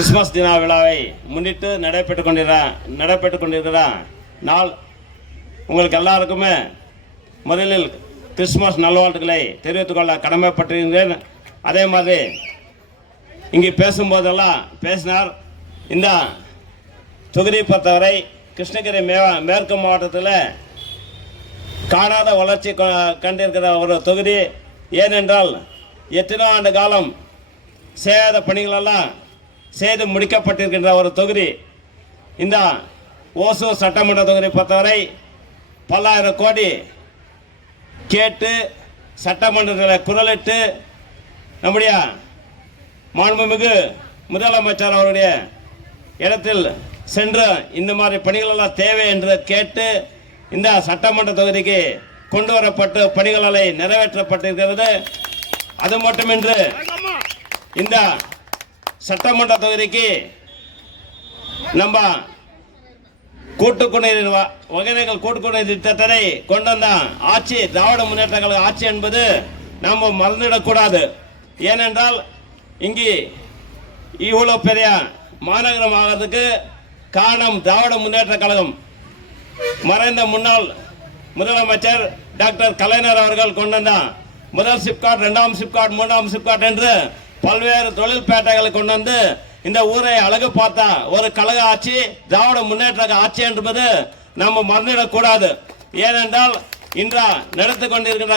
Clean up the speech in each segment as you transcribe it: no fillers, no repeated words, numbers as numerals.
Christmas தின விழாவை முன்னிட்டு நடைபெற்றுக் கொண்டிருக்கிற நாள் உங்களுக்கு எல்லாருக்குமே முதலில் கிறிஸ்மஸ் நல்வாழ்த்துக்களை தெரிவித்துக் கொள்ள கடமைப்பட்டிருக்கிறேன். அதே மாதிரி இங்கே பேசும்போதெல்லாம் பேசினார். இந்த தொகுதியை பொறுத்தவரை கிருஷ்ணகிரி மேற்கு மாவட்டத்தில் காணாத வளர்ச்சி கண்டிருக்கிற ஒரு தொகுதி. ஏனென்றால் எத்தனை ஆண்டு காலம் செய்யாத பணிகளெல்லாம் செய்து முடிக்கப்பட்டிருக்கின்ற ஒரு தொகுதி. இந்த ஓசூர் சட்டமன்ற தொகுதி பொறுத்தவரை பல்லாயிரம் கோடி கேட்டு சட்டமன்றத்தில் குரலிட்டு நம்முடைய மாண்புமிகு முதலமைச்சர் அவருடைய இடத்தில் சென்று இந்த மாதிரி பணிகளெல்லாம் தேவை என்று கேட்டு இந்த சட்டமன்ற தொகுதிக்கு கொண்டு வரப்பட்டு பணிகளை நிறைவேற்றப்பட்டிருக்கிறது. அது மட்டுமின்றி இந்த சட்டமன்ற தொகுதிக்கு நம்ம கூட்டுக்குடிநீர் ஒகேனக்கல் கூட்டுக்குடிநீர் திட்டத்தை கொண்டு வந்த ஆட்சி திராவிட முன்னேற்ற கழக ஆட்சி என்பது நம்ம மறந்துவிடக்கூடாது. ஏனென்றால் இங்கே இவ்வளோ பெரிய மாநகரம் ஆகிறதுக்கு காரணம் திராவிட முன்னேற்ற கழகம். மறைந்த முன்னாள் முதலமைச்சர் டாக்டர் கலைஞர் அவர்கள் கொண்டு வந்த முதல் சிப்காட், இரண்டாம் சிப்காட், மூன்றாம் சிப்காட் என்று பல்வேறு தொழில்பேட்டைகளை கொண்டு வந்து இந்த ஊரை அழகு பார்த்தா ஒரு கழக ஆட்சி திராவிட முன்னேற்ற ஆட்சி என்பது நம்ம மறந்துவிடக்கூடாது. ஏனென்றால் இன்று நடத்தி கொண்டிருக்கிற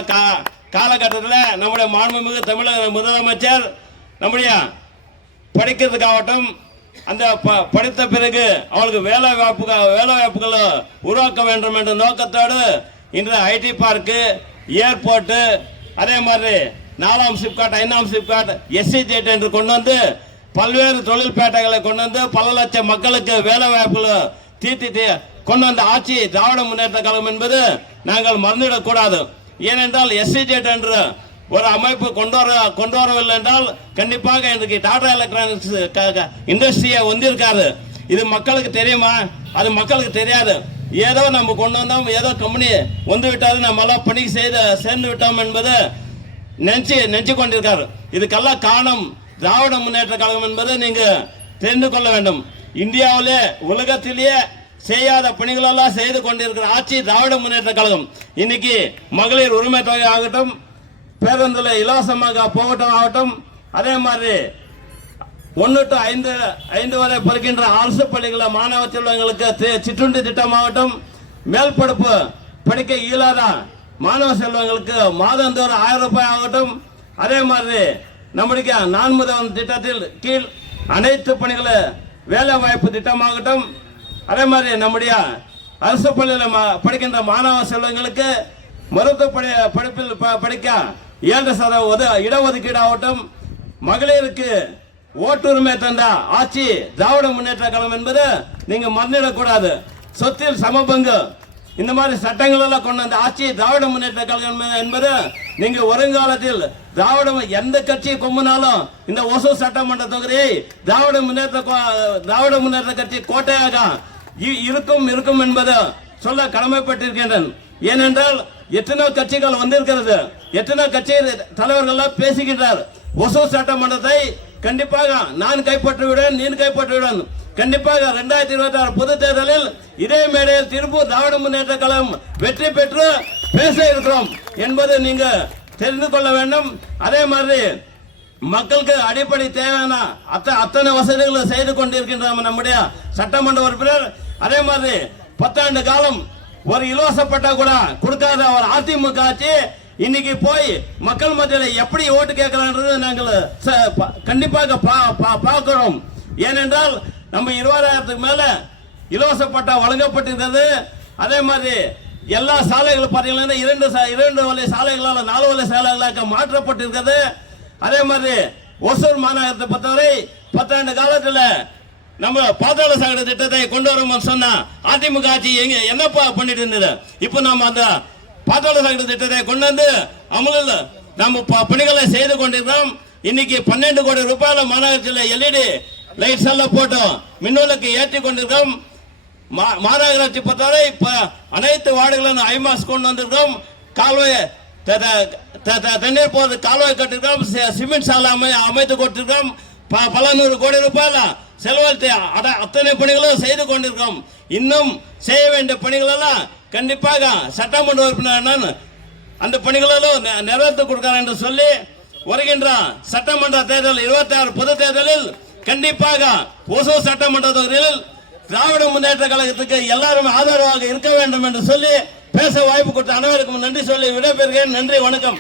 காலகட்டத்தில் நம்முடைய மாண்புமிகு தமிழக முதலமைச்சர் நம்முடைய படிக்கிறதுக்காகட்டும், அந்த படித்த பிறகு அவளுக்கு வேலை வாய்ப்புகளை உருவாக்க வேண்டும் என்ற நோக்கத்தோடு இன்று ஐடி பார்க்கு, ஏர்போர்ட்டு, அதே மாதிரி 4ஆம் சிப்காட், 5ஆம் சிப்காட், SEZ என்று கொண்டு வந்து பல்வேறு தொழில்பேட்டைகளை கொண்டு வந்து பல லட்சம் மக்களுக்கு வேலை வாய்ப்புகளை தீர்த்தி கொண்டு வந்த ஆட்சி திராவிட முன்னேற்ற கழகம் என்பது நாங்கள் மறந்துவிடக்கூடாது. ஏனென்றால் SEZ என்று ஒரு அமைப்பு கொண்டு வரவில்லை என்றால் கண்டிப்பாக இன்றைக்கு டாடா எலக்ட்ரானிக்ஸ் இண்டஸ்ட்ரியை வந்திருக்காது. இது மக்களுக்கு தெரியுமா? அது மக்களுக்கு தெரியாது. ஏதோ நம்ம கொண்டு வந்தோம், ஏதோ கம்பெனி வந்து விட்டாது, நம்ம எல்லாம் பணி சேர்ந்து விட்டோம் என்பது நினைச்சு கொண்டிருக்காரு. இதுக்கெல்லாம் காரணம் திராவிட முன்னேற்ற கழகம் என்பதை நீங்க தெரிந்து கொள்ள வேண்டும். இந்தியாவிலே உலகத்திலேயே செய்யாத பணிகளெல்லாம் செய்து கொண்டிருக்கிற ஆட்சி திராவிட முன்னேற்ற கழகம். இன்னைக்கு மகளிர் உரிமை தொகை ஆகட்டும், பேருந்துல இலவசமாக போகட்டும் ஆகட்டும், அதே மாதிரி 1 to 5 வரை படிக்கின்ற அரசு பள்ளிகளில் மாணவ செல்வங்களுக்கு சிற்றுண்டி திட்டமாகட்டும், மேல் படிப்பு படிக்க இயலாத மாணவ செல்வங்களுக்கு மாதந்தோறும் 1000 ரூபாய் ஆகட்டும், அதே மாதிரி நம்முடைய 4 முதல் திட்டத்தில் கீழ் அனைத்து பணிகளை வேலை வாய்ப்பு திட்டமாகட்டும், அதே மாதிரி நம்முடைய அரசு பள்ளியில் படிக்கின்ற மாணவ செல்வங்களுக்கு மருத்துவ படிப்பில் படிக்க 7% இடஒதுக்கீடு ஆகட்டும், மகளிருக்கு ஓட்டுரிமை தந்த ஆட்சி திராவிட முன்னேற்ற கழகம் என்பது நீங்க மறந்துவிடக்கூடாது. சொத்தில் சமபங்கு, இந்த மாதிரி சட்டங்கள் எல்லாம் கொண்டு வந்த ஆட்சி திராவிட முன்னேற்ற கழகம் என்பது நீங்க வருங்காலத்தில் எந்த கட்சி கொம்புனாலும் இந்த ஒசூர் சட்டமன்ற தொகுதியை திராவிட முன்னேற்ற கட்சி கோட்டையாக இருக்கும் என்பது சொல்ல கடமைப்பட்டிருக்கின்றன. ஏனென்றால் எத்தனை கட்சிகள் வந்திருக்கிறது, எத்தனை கட்சி தலைவர்கள் பேசுகின்றார். ஒசூர் சட்டமன்றத்தை கண்டிப்பாக நான் கைப்பற்றிவிடுவேன், நீ கைப்பற்றிவிடுவேன். கண்டிப்பாக 2026 பொது தேர்தலில் இதே மேடையில் திருப்பூர் திராவிட முன்னேற்ற கழகம் வெற்றி பெற்று பேச இருக்கிறோம் என்பதை நீங்க தெரிந்து கொள்ள வேண்டும். அதே மாதிரி மக்களுக்கு அடிப்படை தேவையான அத்தனை வசதிகளை செய்து கொண்டிருக்கின்ற நம்முடைய சட்டமன்ற உறுப்பினர். அதே மாதிரி 10 ஆண்டு காலம் ஒரு இலவச பட்டா கூட கொடுக்காத ஒரு அதிமுக ஆட்சி இன்னைக்கு போய் மக்கள் மத்தியில் எப்படி ஓட்டு கேட்கிறான்றது நாங்கள் கண்டிப்பாக பார்க்கிறோம். ஏனென்றால் நம்ம 20,000க்கு மேல இலவச பட்டா வழங்கப்பட்டிருக்கிறது. அதே மாதிரி எல்லா சாலைகளும் பார்த்தீங்கன்னா 2 வழி சாலைகளால் 4 வழி சாலைகளாக மாற்றப்பட்டிருக்கிறது. அதே மாதிரி ஒசூர் மாநகரத்தை பொறுத்தவரை 10 ஆண்டு காலத்தில் நம்ம பாதாள சாக்கடை திட்டத்தை கொண்டு வரோம் சொன்னா அதிமுக ஆட்சி என்னப்பா பண்ணிட்டு இருந்தது. இப்போ நம்ம அந்த பாதாள சாக்கடை திட்டத்தை கொண்டு வந்து அமலில் நம்ம பணிகளை செய்து கொண்டிருக்கிறோம். இன்னைக்கு 12 கோடி ரூபாயில மாநகரத்தில் LED லைட்ஸ் எல்லாம் போட்டோம், மின்விளக்கு ஏற்றி கொண்டிருக்கோம். மாநகராட்சி பொறுத்தவரை இப்ப அனைத்து வார்டுகளும் ஐமாஸ் கொண்டு வந்திருக்கோம். கால்வாய் தண்ணீர் போறது கால்வாய் கட்டிருக்கோம், சிமெண்ட் சாலை அமைத்து கொடுத்திருக்கோம். பல 100 கோடி ரூபாயில செலவழித்து அத்தனை பணிகளும் செய்து கொண்டிருக்கோம். இன்னும் செய்ய வேண்டிய பணிகள் எல்லாம் கண்டிப்பாக சட்டமன்ற உறுப்பினர் அந்த பணிகளோடு நிறைவேற்றி கொடுக்கிறார் என்று சொல்லி வருகின்ற சட்டமன்ற தேர்தல் 26 பொது தேர்தலில் கண்டிப்பாக ஓசூர் சட்டமன்ற தொகுதியில் திராவிட முன்னேற்ற கழகத்துக்கு எல்லாரும் ஆதரவாக இருக்க வேண்டும் என்று சொல்லி பேச வாய்ப்பு கொடுத்த அனைவருக்கும் நன்றி சொல்லி விடைபெறுகிறேன். நன்றி, வணக்கம்.